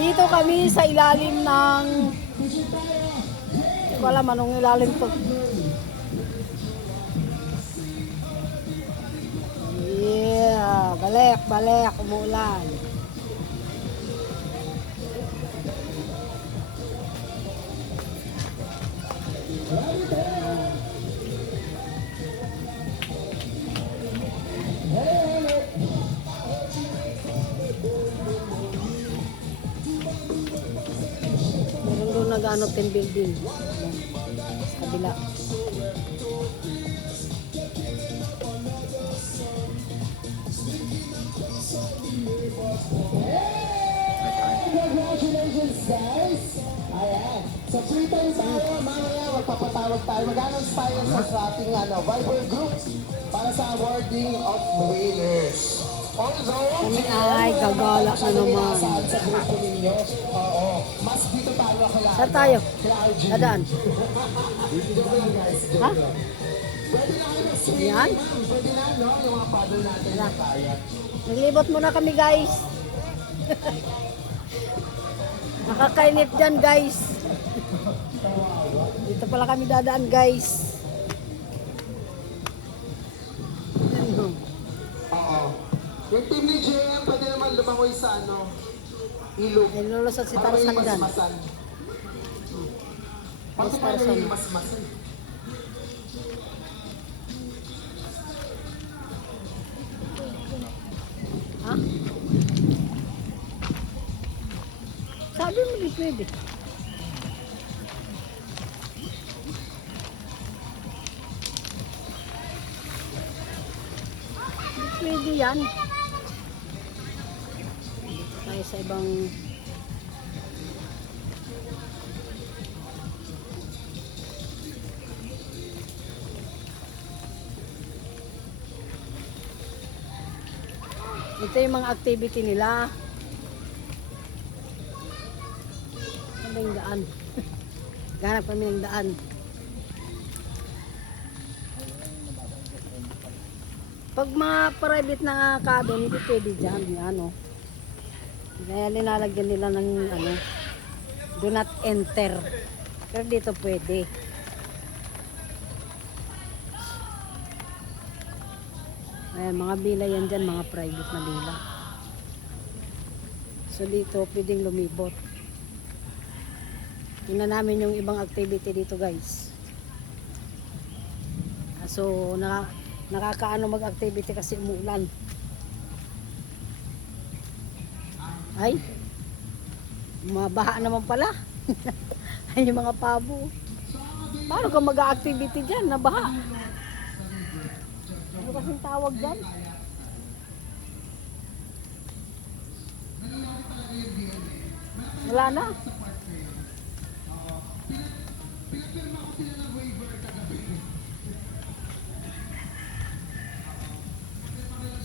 Nandito kami sa ilalim ng... Hindi ko alam anong ilalim to. Yeah, balik, umuulan. Meron doon nag-ano team building. Sa kabila. Congratulations guys! Ayan. So free time tayo, mamaya magpapatawag tayo. Mag-announce tayo sa ating Viber group para sa awarding of winners. Kami ay gagala na naman. Sa grupo ninyo. Oo. Mas dito tayo kailangan. Saan tayo? Dadaan. Ha? Pwede na kayo mag-swim. Yan? Pwede na, no? Yung mga paddle natin na kaya. Naglibot muna kami guys. Nakakainit dyan guys. Dito pala kami dadaan guys. Ano? Oo. Yung team ni JM, pwede naman lumangoy sa ilog. Ay, lulusot si Tarzan dyan. Mas-masan. Bakit Tarzan. tayo yung mas-masan? Ha? Sabi mo di pwede. Di pwede yan. Dito tayo sa ibang... Ito yung mga activity nila. Ano yung daan? Ganap kami ng daan. Pag mga private na cabin, hindi pwede dyan. Ano. Kaya nilalagyan nila ng do not enter. Pero dito pwede. Ayan, mga bila yan dyan, mga private na bila. So dito, pwedeng lumibot. Tingnan namin yung ibang activity dito guys. So, nakakaano mag-activity kasi umuulan. Ay, mabaha naman pala. Ay, yung mga pabo. Paano ka mag-activity dyan? Nabaha. Ano kasing tawag dyan? Wala na.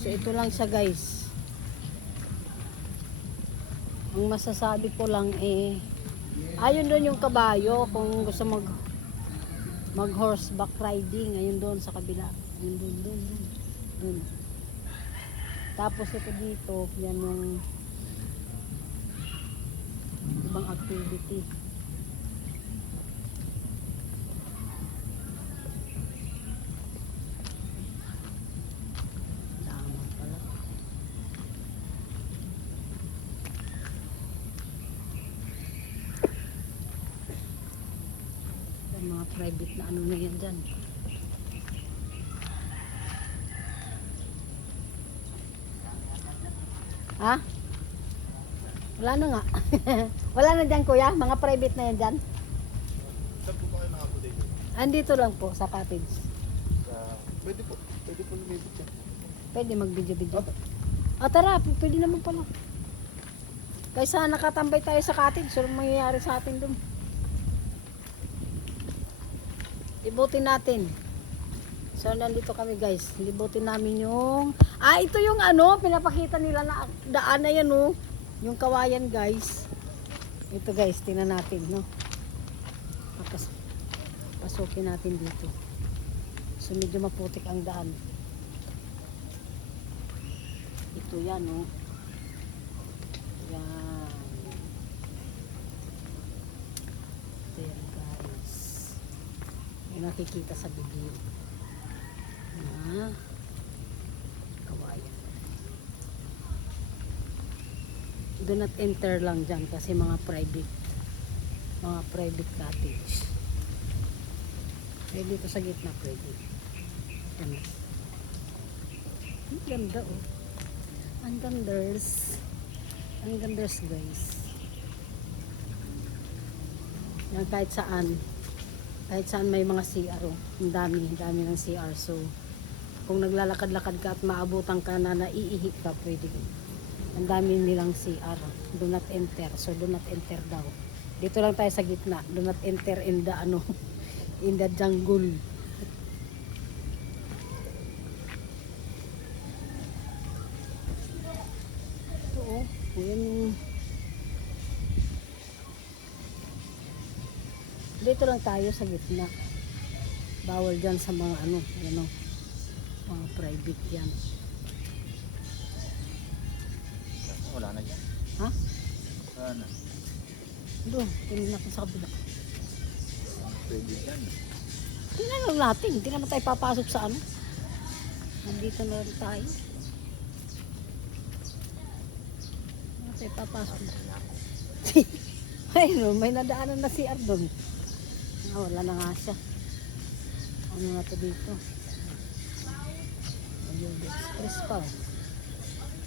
So ito lang siya guys. Ang masasabi ko lang ayun doon yung kabayo kung gusto mag horseback riding, ayun doon sa kabila. Ayun doon. Tapos ito dito, yan yung ibang activity. Tama pala. Yung mga private na ano na yan dyan. Ha? Wala na nga. Wala na dyan kuya, mga private na yan dyan. Saan po ba kayo nakapuday? Andito lang po sa cottage. Pwede po lumibot yan. Pwede mag-video-video. Tara, pwede naman pala. Kaysa nakatambay tayo sa cottage, so mangyayari sa atin dun. Libutin natin. So nandito kami guys. Libutin namin yung... ito yung pinapakita nila na daan na yan yung kawayan guys. Ito guys, tingnan natin Tapos pasukin natin dito. So medyo maputik ang daan. Ito yan Yan. nakikita sa video. Ah, kawayan. Do not enter lang dyan kasi mga private cottage. Eh dito sa gitna pwede. Yan. Ang ganda oh. Ang ganders. Ang ganders guys. Yan, kahit saan may mga CR oh. Ang dami ng CR. So kung naglalakad-lakad ka at maabutan ka na naiihi ka, pwede. Ang dami nilang CR. Do not enter. So do not enter daw. Dito lang tayo sa gitna. Do not enter in the in the jungle. Ito oh. Ayan yung... Dito lang tayo sa gitna. Bawal dyan sa mga yan oh. Mga private yan. Wala na yan. Ha? Wala na. Doon, tingnan natin sa kabila. Pwede yan. Tingnan lang natin, hindi naman tayo papasok sa ano. Nandito na rin tayo. Hindi naman tayo papasok. Ay no, may nadaanan na si Ardon. Ah, wala na nga siya. Ano nga to dito? Ayun, express pa.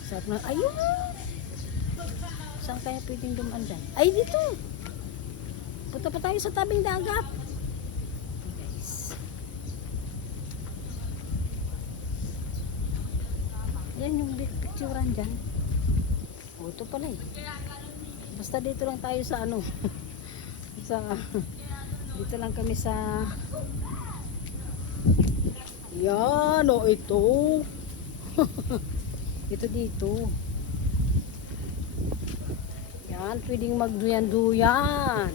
Sarap na, ayun! Saan kaya pwedeng dumaan dyan? Ay, dito! Punta pa tayo sa tabing dagat. Guys. Yan yung picturean dyan. O, ito pala eh. Basta dito lang tayo sa dito lang kami sa yan o ito. Ito dito. Yan, pwedeng magduyan-duyan.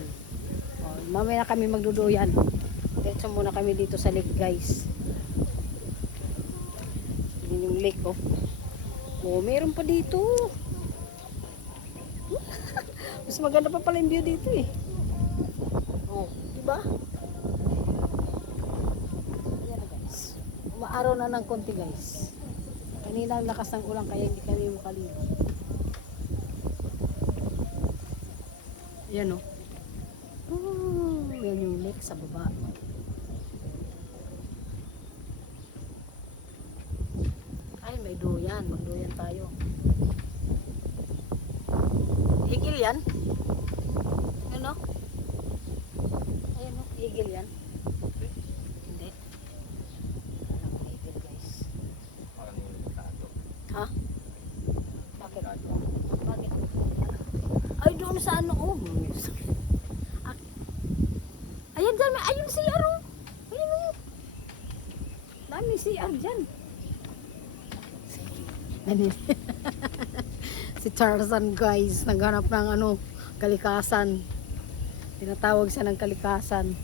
O, mamaya na kami magduduyan. Diretso muna kami dito sa lake guys. Yan yung lake oh. O, meron pa dito. Mas maganda pa pala yung view dito eh. Oh, di ba? Yan na guys. Umaaraw na ng konti guys. Kanina ang lakas ng ulan kaya hindi kami makaligo. Yan oh. Oh, yan yung lake sa baba. Ay, may duyan. Magduyan tayo. Higil yan? Ano? Ayan o, higil yan. Hindi. Walang higil guys. Parang yung tato. Ha? Bakit? Bakit? Ay, doon sa ano oh. Ah. Ayan dyan, ayun CR oh. Ayun oh. Dami CR dyan. Si Tarzan guys, naghanap ng kalikasan. Tinatawag siya ng kalikasan.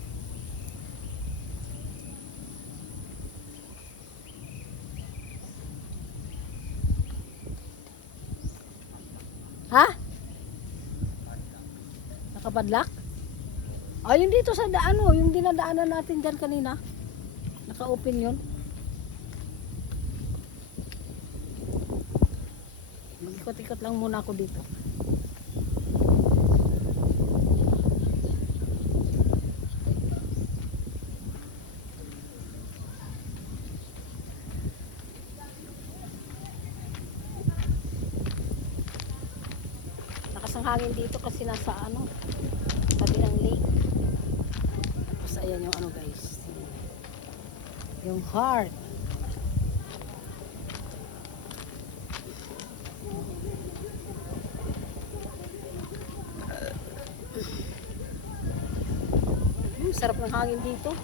Ha? Nakapadlock? Ayun dito sa yung dinadaanan natin dyan kanina. Naka-open yun. Mag-ikot-ikot lang muna ako dito. Lakas ng hangin dito kasi nasa tabi ng lake. Tapos ayan yung guys. Yung heart. Sarap ng hangin dito.